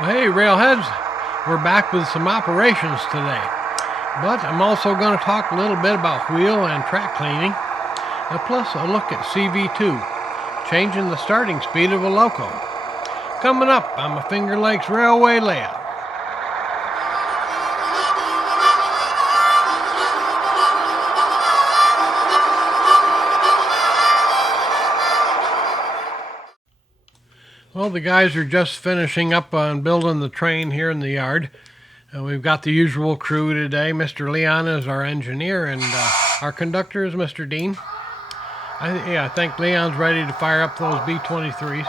Well, hey, Railheads, we're back with some operations today. But I'm also going to talk a little bit about wheel and track cleaning, plus a look at CV2, changing the starting speed of a loco. Coming up on my Finger Lakes Railway Layout. Well, the guys are just finishing up on building the train here in the yard. We've got the usual crew today. Mr. Leon is our engineer, and our conductor is Mr. Dean. I think Leon's ready to fire up those B-23s.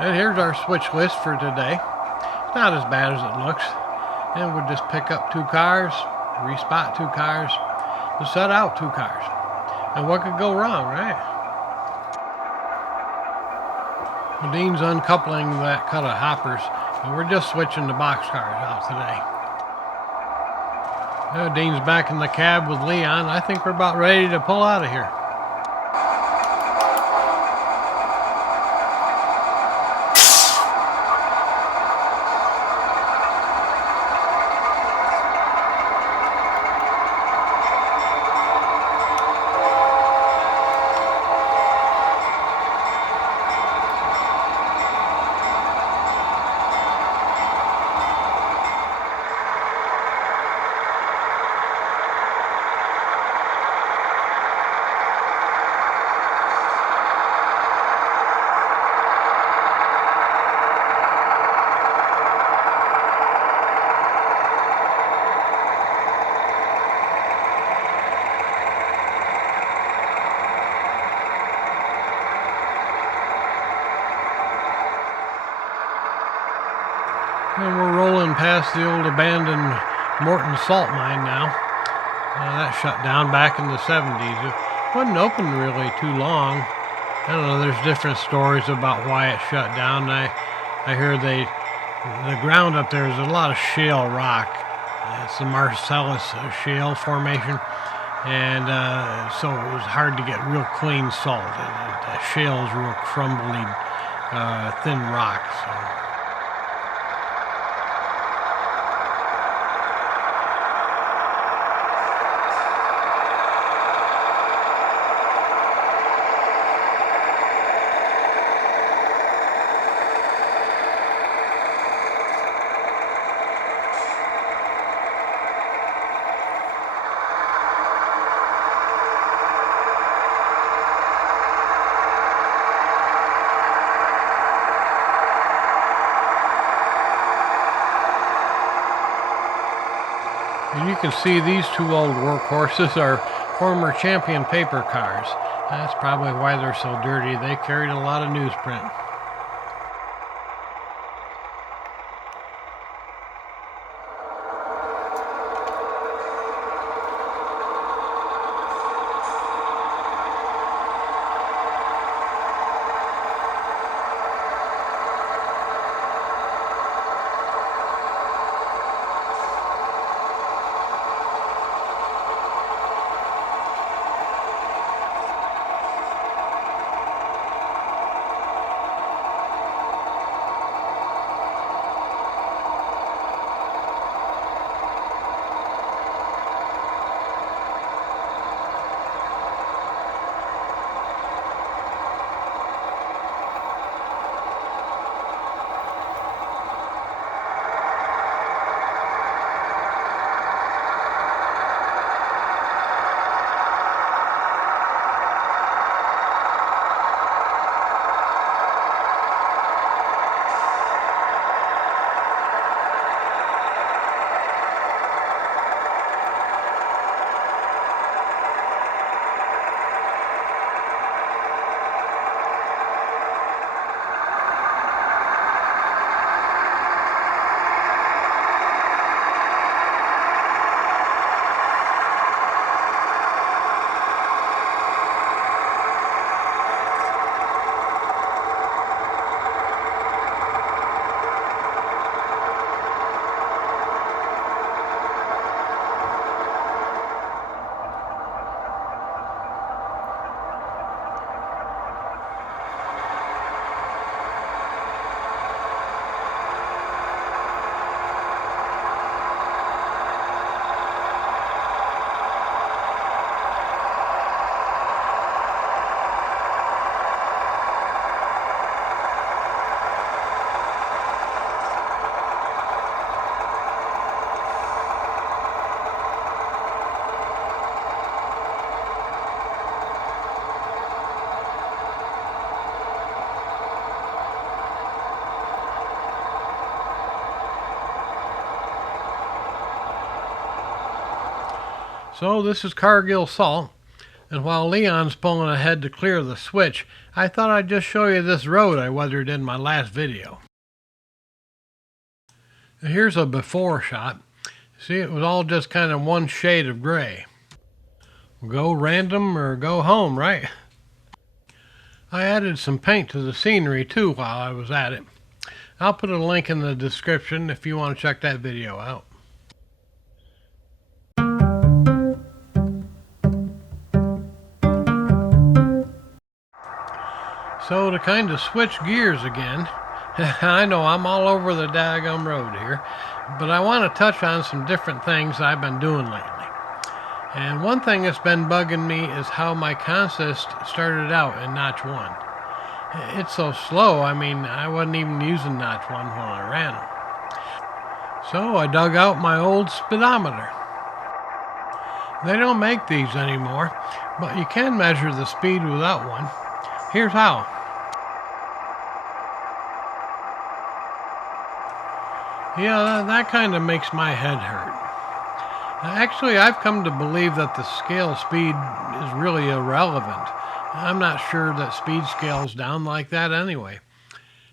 And here's our switch list for today. It's not as bad as it looks. And we'll just pick up 2 cars, respot 2 cars, and set out 2 cars. And what could go wrong, right? Well, Dean's uncoupling that cut of hoppers, and we're just switching the boxcars out today. Dean's back in the cab with Leon. I think we're about ready to pull out of here. And we're rolling past the old abandoned Morton salt mine now. That shut down back in the 70s. It wasn't open really too long. I don't know, there's different stories about why it shut down. I hear the ground up there is a lot of shale rock. It's the Marcellus shale formation. And so it was hard to get real clean salt. The shale is real crumbly, thin rock. So. And you can see these 2 old workhorses are former champion paper cars. That's probably why they're so dirty. They carried a lot of newsprint. So this is Cargill Salt, and while Leon's pulling ahead to clear the switch, I thought I'd just show you this road I weathered in my last video. Here's a before shot. See, it was all just kind of one shade of gray. Go random or go home, right? I added some paint to the scenery too while I was at it. I'll put a link in the description if you want to check that video out. So to kind of switch gears again, I know I'm all over the daggum road here, but I want to touch on some different things I've been doing lately. And one thing that's been bugging me is how my consist started out in notch 1. It's so slow, I mean, I wasn't even using notch 1 when I ran them. So I dug out my old speedometer. They don't make these anymore, but you can measure the speed without one. Here's how. Yeah, that kind of makes my head hurt. Actually, I've come to believe that the scale speed is really irrelevant. I'm not sure that speed scales down like that anyway.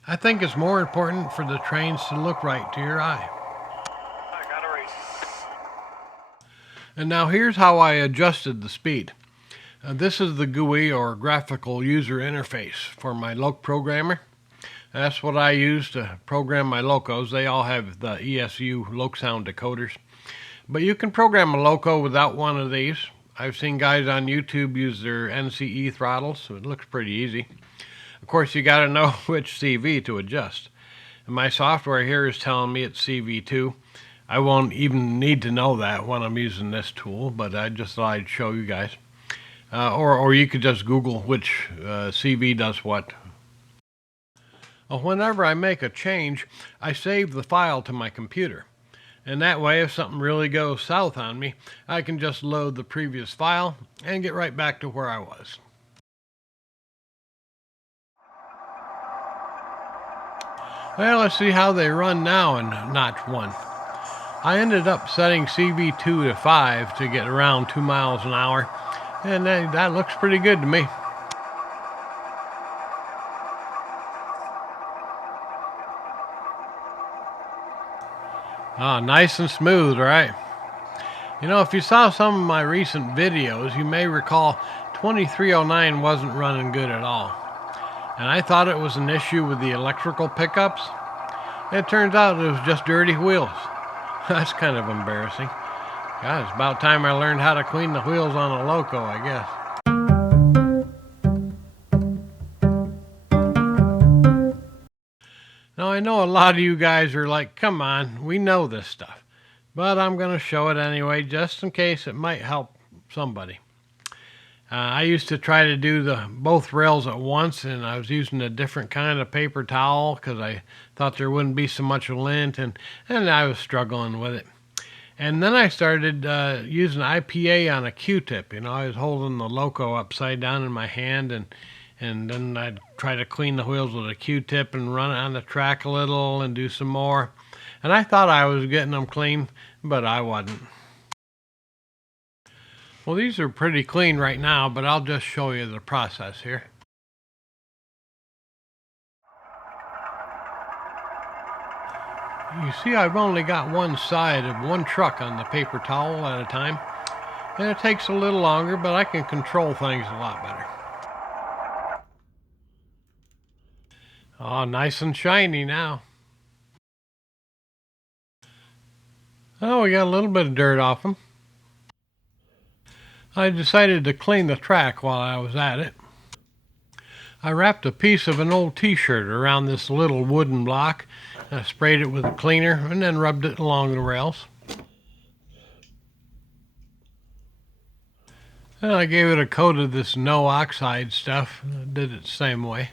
I think it's more important for the trains to look right to your eye. I got a race. And now here's how I adjusted the speed. This is the GUI or graphical user interface for my LokProgrammer. That's what I use to program my locos. They all have the ESU loc sound decoders. But you can program a loco without one of these. I've seen guys on YouTube use their NCE throttles, so it looks pretty easy. Of course, you got to know which CV to adjust. And my software here is telling me it's CV2. I won't even need to know that when I'm using this tool, but I just thought I'd show you guys. Or you could just Google which CV does what. Whenever I make a change, I save the file to my computer. And that way, if something really goes south on me, I can just load the previous file and get right back to where I was. Well, let's see how they run now in notch 1. I ended up setting CV2 to 5 to get around 2 miles an hour, and that looks pretty good to me. Ah, nice and smooth, right? You know, if you saw some of my recent videos, you may recall 2309 wasn't running good at all. And I thought it was an issue with the electrical pickups. It turns out it was just dirty wheels. That's kind of embarrassing. God, it's about time I learned how to clean the wheels on a loco, I guess. Now, I know a lot of you guys are like, come on, we know this stuff. But I'm going to show it anyway, just in case it might help somebody. I used to try to do both rails at once, and I was using a different kind of paper towel because I thought there wouldn't be so much lint, and I was struggling with it. And then I started using IPA on a Q-tip. You know, I was holding the loco upside down in my hand, and then I'd try to clean the wheels with a Q-tip and run it on the track a little and do some more. And I thought I was getting them clean, but I wasn't. Well, these are pretty clean right now, but I'll just show you the process here. You see, I've only got one side of one truck on the paper towel at a time. And it takes a little longer, but I can control things a lot better. Oh, nice and shiny now. Oh, we got a little bit of dirt off them. I decided to clean the track while I was at it. I wrapped a piece of an old t-shirt around this little wooden block. I sprayed it with a cleaner and then rubbed it along the rails. And I gave it a coat of this no oxide stuff. I did it the same way.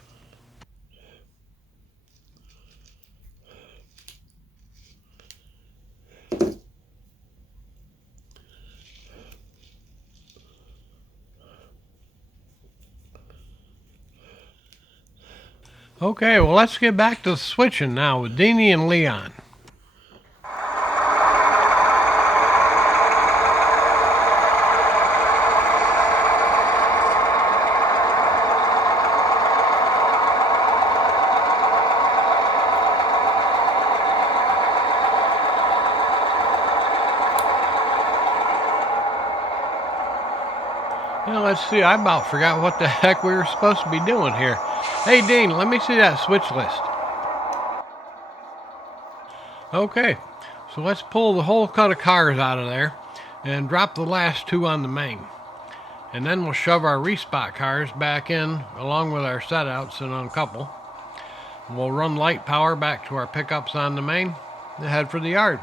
Okay, well, let's get back to switching now with Deanie and Leon. Let's see, I about forgot what the heck we were supposed to be doing here. Hey, Dean, let me see that switch list. Okay, so let's pull the whole cut of cars out of there and drop the last two on the main. And then we'll shove our respot cars back in along with our setouts and uncouple. We'll run light power back to our pickups on the main and head for the yard.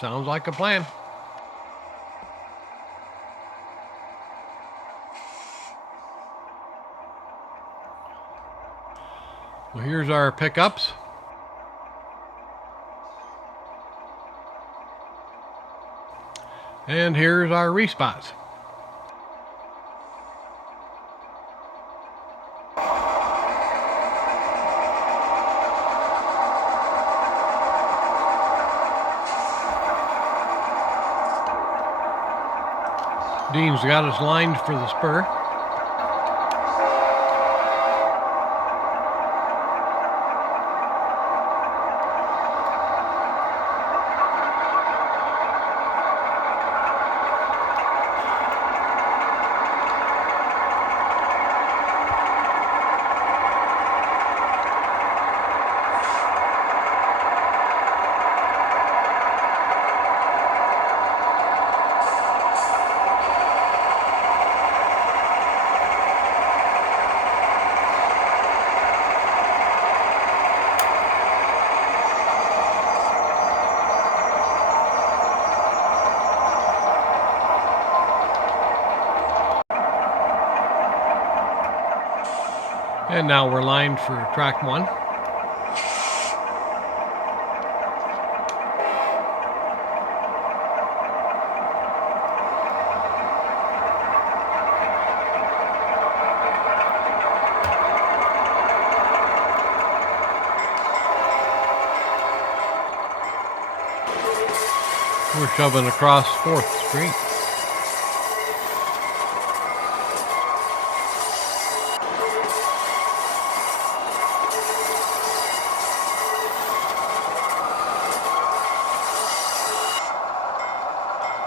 Sounds like a plan. Well, here's our pickups. And here's our respots. Dean's got us lined for the spur. And now we're lined for track 1. We're shoving across 4th Street.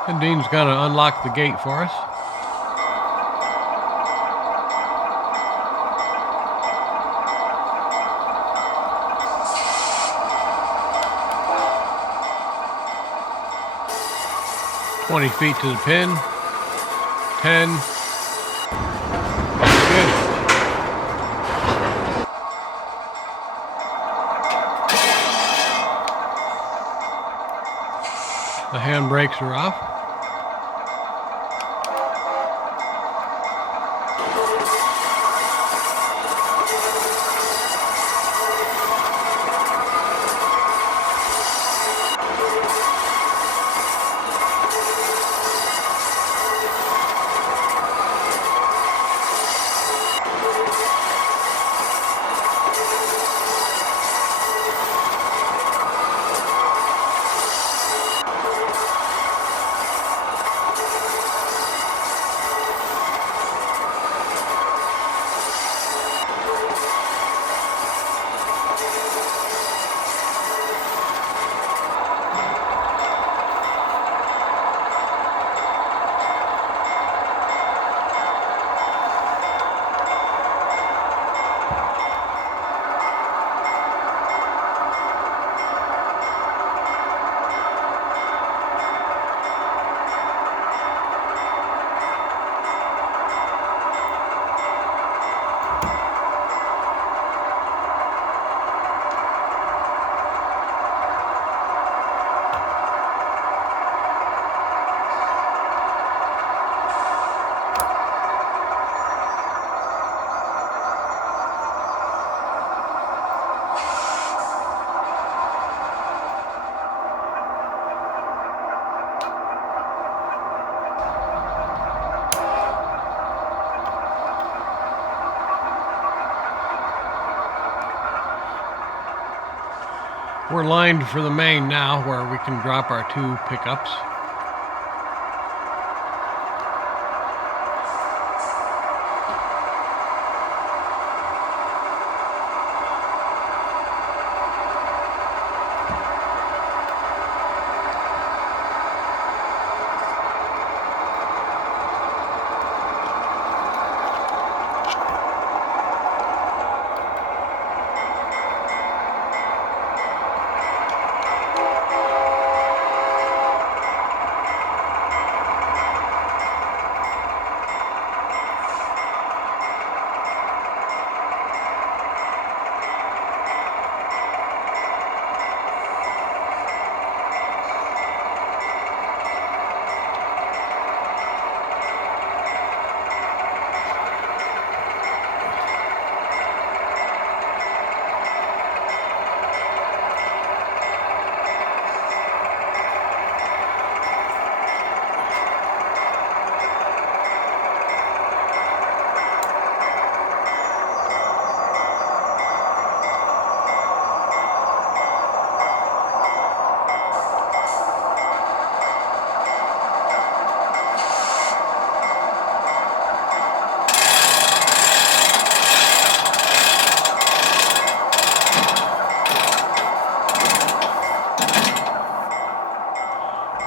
And Dean's going to unlock the gate for us. "20 feet to the pin. 10. Good. The handbrakes are off. We're lined for the main now, where we can drop our 2 pickups.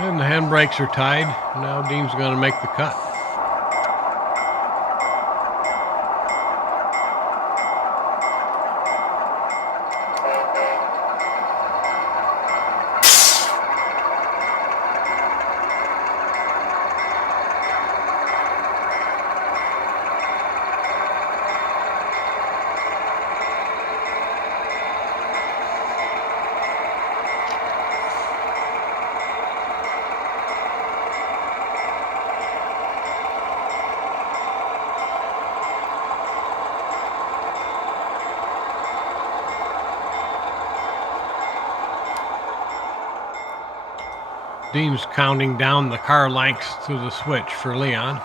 And the handbrakes are tied. Now Dean's going to make the cut. Dean's counting down the car lengths to the switch for Leon.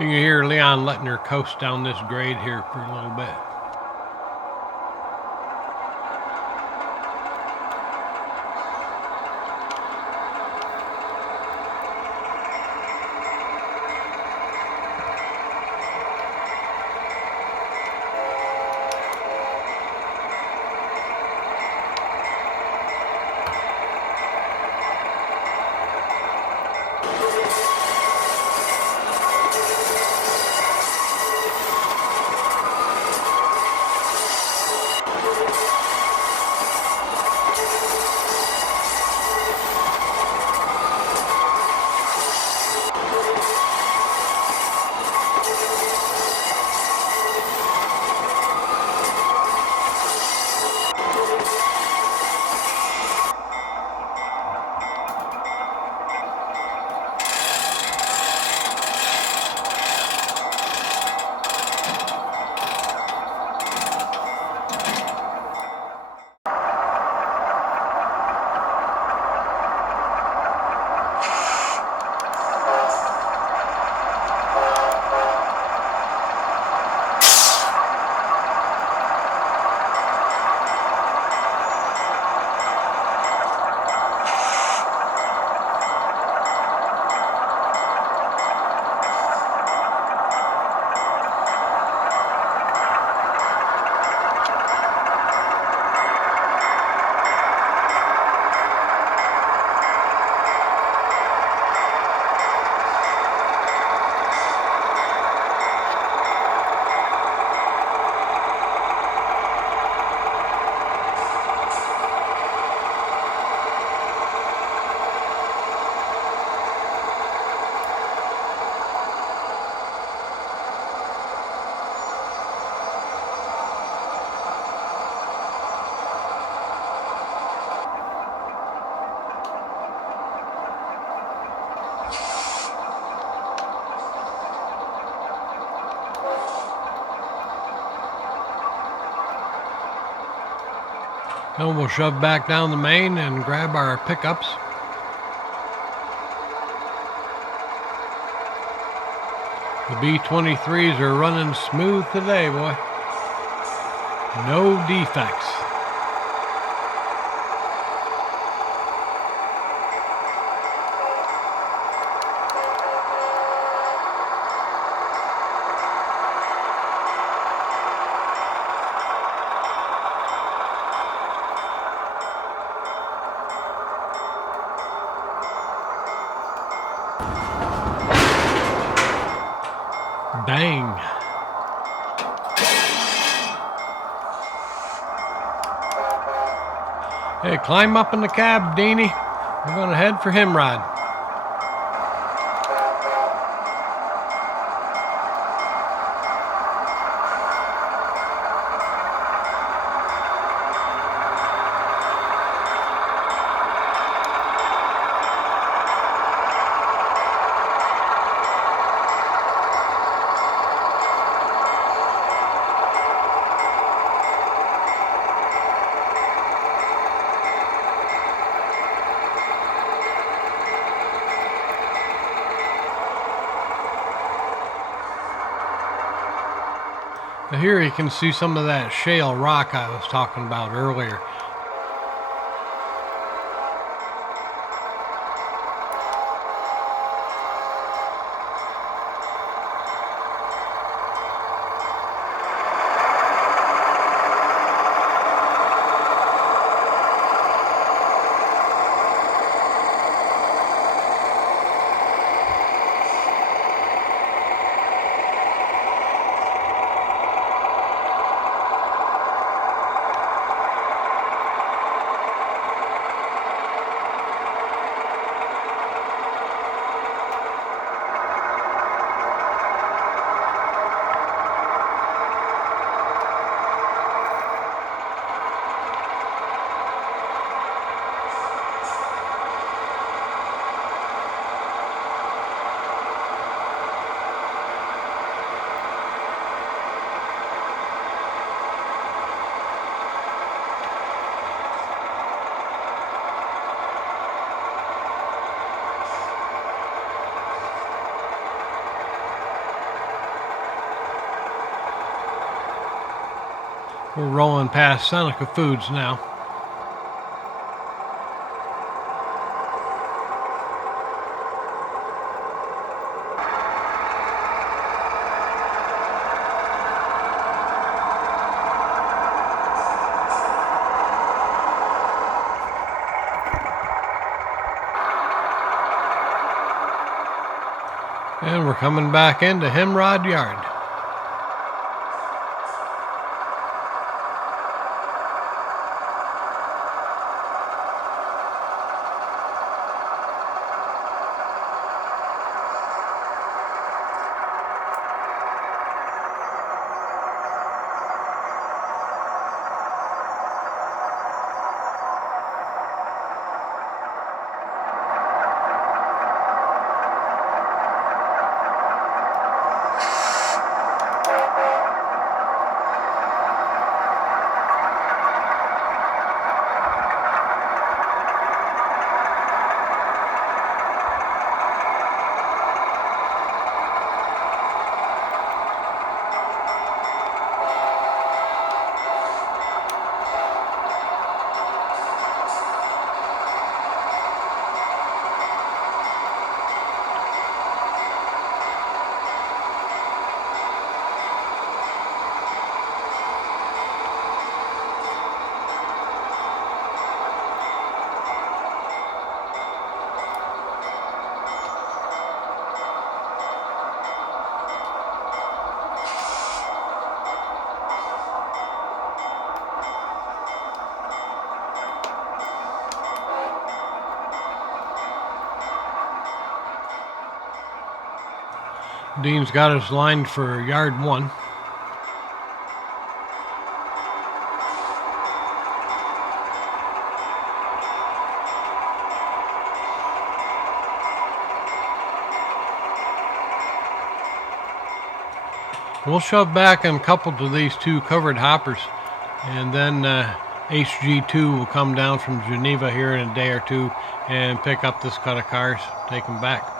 You can hear Leon letting her coast down this grade here for a little bit. Then we'll shove back down the main and grab our pickups. The B-23s are running smooth today, boy. No defects. Bang. Hey, climb up in the cab, Deanie. We're going to head for Himrod. Here you can see some of that shale rock I was talking about earlier. We're rolling past Seneca Foods now. And we're coming back into Hemrod Yard. Dean's got us lined for yard 1. We'll shove back and couple to these 2 covered hoppers, and then HG2 will come down from Geneva here in a day or 2 and pick up this cut of cars, take them back.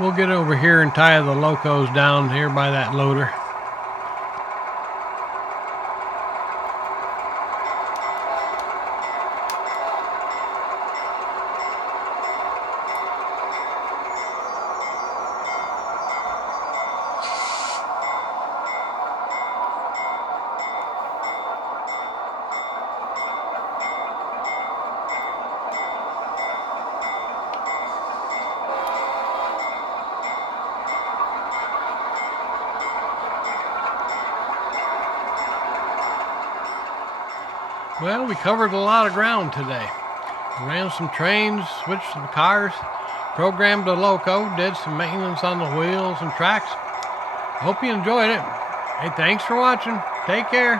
We'll get over here and tie the locos down here by that loader. Well, we covered a lot of ground today. Ran some trains, switched some cars, programmed a loco, did some maintenance on the wheels and tracks. Hope you enjoyed it. Hey, thanks for watching. Take care.